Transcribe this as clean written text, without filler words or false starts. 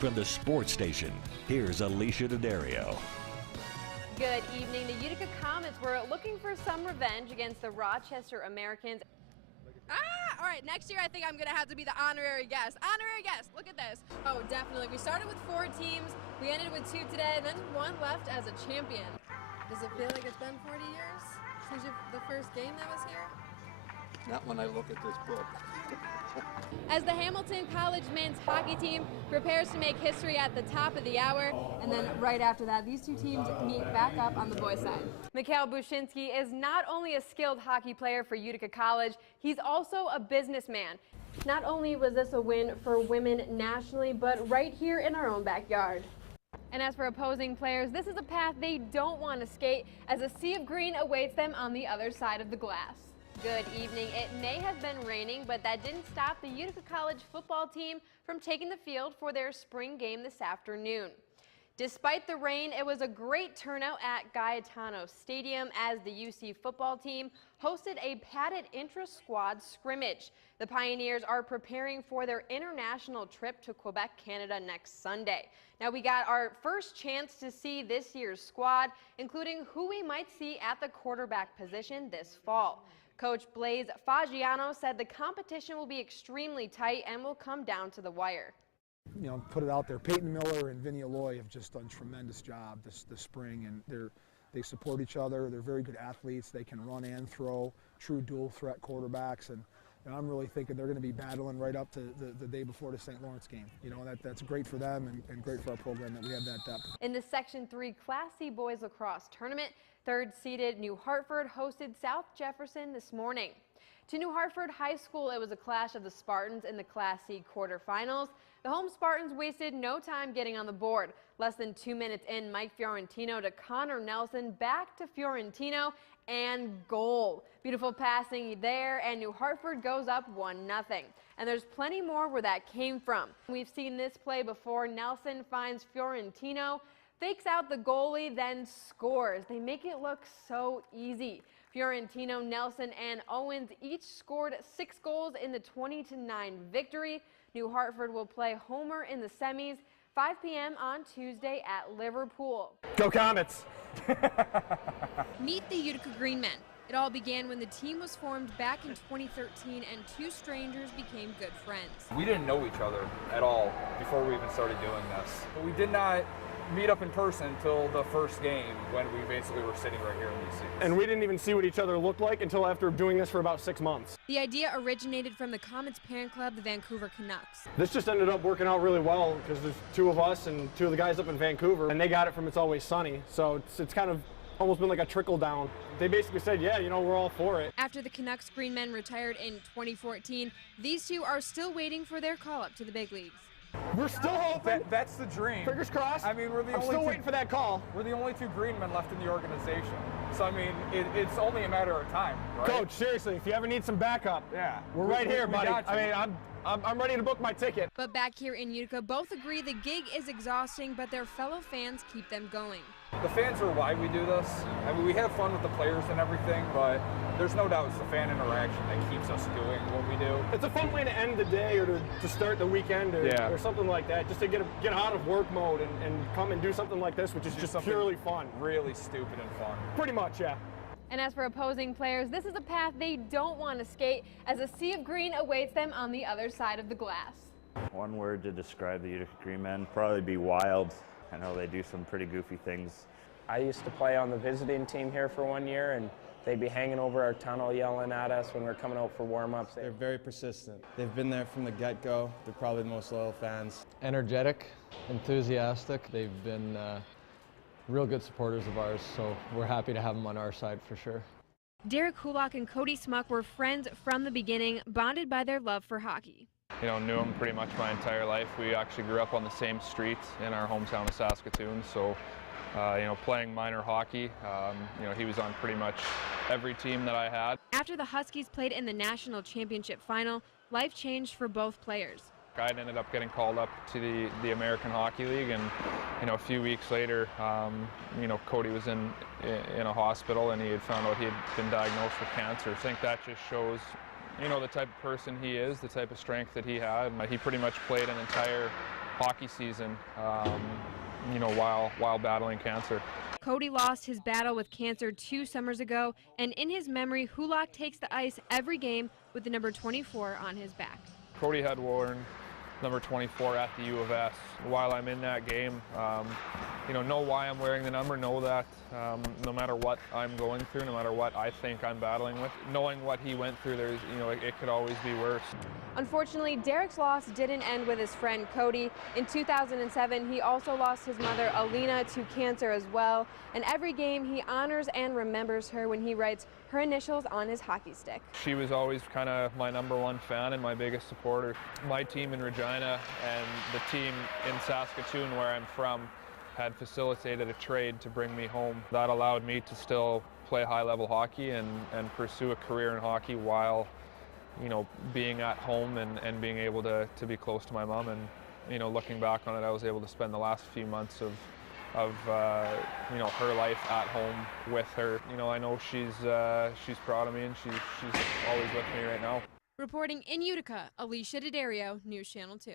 From the sports station, here's Alicia Daddario. Good evening. The Utica Comets were looking for some revenge against the Rochester Americans. All right, next year I think I'm going to have to be the honorary guest. Honorary guest, look at this. Oh, definitely. We started with 4 teams. We ended with 2 today, and then 1 left as a champion. Does it feel like it's been 40 years since the first game that was here? Not when I look at this book. As the Hamilton College men's hockey team prepares to make history at the top of the hour, and then right after that, these 2 teams meet back up on the boys' side. Mikhail Bushinsky is not only a skilled hockey player for Utica College, he's also a businessman. Not only was this a win for women nationally, but right here in our own backyard. And as for opposing players, this is a path they don't want to skate, as a sea of green awaits them on the other side of the glass. Good evening. It may have been raining, but that didn't stop the Utica College football team from taking the field for their spring game this afternoon. Despite the rain, it was a great turnout at Gaetano Stadium as the UC football team hosted a padded intra-squad scrimmage. The Pioneers are preparing for their international trip to Quebec, Canada next Sunday. Now we got our first chance to see this year's squad, including who we might see at the quarterback position this fall. Coach Blaise Fagiano said the competition will be extremely tight and will come down to the wire. You know, put it out there. Peyton Miller and Vinny Alloy have just done a tremendous job this spring, and they support each other. They're very good athletes. They can run and throw, true dual threat quarterbacks, and I'm really thinking they're going to be battling right up to the day before the St. Lawrence game. You know, that's great for them and great for our program that we have that depth. In the Section 3 Class C boys lacrosse tournament, third-seeded New Hartford hosted South Jefferson this morning. To New Hartford High School, it was a clash of the Spartans in the Class C quarterfinals. The home Spartans wasted no time getting on the board. Less than 2 minutes in, Mike Fiorentino to Connor Nelson, back to Fiorentino, and goal. Beautiful passing there, and New Hartford goes up 1-0. And there's plenty more where that came from. We've seen this play before. Nelson finds Fiorentino, fakes out the goalie, then scores. They make it look so easy. Fiorentino, Nelson, and Owens each scored 6 goals in the 20-9 victory. New Hartford will play Homer in the semis, 5 p.m. on Tuesday at Liverpool. Go Comets! Meet the Utica Green Men. It all began when the team was formed back in 2013 and 2 strangers became good friends. We didn't know each other at all before we even started doing this. We did not meet up in person until the first game when we basically were sitting right here in these seats. And we didn't even see what each other looked like until after doing this for about 6 months. The idea originated from the Comets parent club, the Vancouver Canucks. This just ended up working out really well because there's 2 of us and 2 of the guys up in Vancouver, and they got it from It's Always Sunny. So it's kind of almost been like a trickle down. They basically said, yeah, you know, we're all for it. After the Canucks Green Men retired in 2014, these 2 are still waiting for their call up to the big leagues. We're still hoping. That's the dream. Fingers crossed. I mean, I'm still waiting for that call. We're the only 2 green men left in the organization. So, I mean, it's only a matter of time, right? Coach, seriously, if you ever need some backup, yeah, we're right here, buddy. I mean, I'm ready to book my ticket. But back here in Utica, both agree the gig is exhausting, but their fellow fans keep them going. The fans are why we do this. I mean, we have fun with the players and everything, but there's no doubt it's the fan interaction that keeps us doing what we do. It's a fun way to end the day or to start the weekend or something like that, just to get out of work mode and come and do something like this, which is just purely fun. Really stupid and fun. Pretty much, yeah. And as for opposing players, this is a path they don't want to skate, as a sea of green awaits them on the other side of the glass. One word to describe the Utica Green Men, probably be wild. I know they do some pretty goofy things. I used to play on the visiting team here for 1 year, and they'd be hanging over our tunnel yelling at us when we're coming out for warm-ups. They're very persistent. They've been there from the get-go. They're probably the most loyal fans. Energetic, enthusiastic. They've been real good supporters of ours, so we're happy to have them on our side for sure. Derek Hulock and Cody Smuck were friends from the beginning, bonded by their love for hockey. You know, knew him pretty much my entire life. We actually grew up on the same street in our hometown of Saskatoon, so you know, playing minor hockey, you know, he was on pretty much every team that I had. After the Huskies played in the national championship final, life changed for both players. I ended up getting called up to the American Hockey League, and you know, a few weeks later, you know, Cody was in a hospital and he had found out he had been diagnosed with cancer. I think that just shows, you know, the type of person he is, the type of strength that he had. He pretty much played an entire hockey season, you know, while battling cancer. Cody lost his battle with cancer 2 summers ago, and in his memory, Hulak takes the ice every game with the number 24 on his back. Cody had worn number 24 at the U of S. While I'm in that game, you know why I'm wearing the number, know that no matter what I'm going through, no matter what I think I'm battling with, knowing what he went through, there's, you know, it could always be worse. Unfortunately, Derek's loss didn't end with his friend Cody. In 2007, he also lost his mother Alina to cancer as well. And every game, he honors and remembers her when he writes her initials on his hockey stick. She was always kind of my #1 fan and my biggest supporter. My team in Regina and the team in Saskatoon, where I'm from, had facilitated a trade to bring me home. That allowed me to still play high-level hockey and pursue a career in hockey while, you know, being at home and being able to be close to my mom. And, you know, looking back on it, I was able to spend the last few months of you know, her life at home with her. You know, I know she's proud of me, and she's always with me right now. Reporting in Utica, Alicia Daddario, News Channel 2.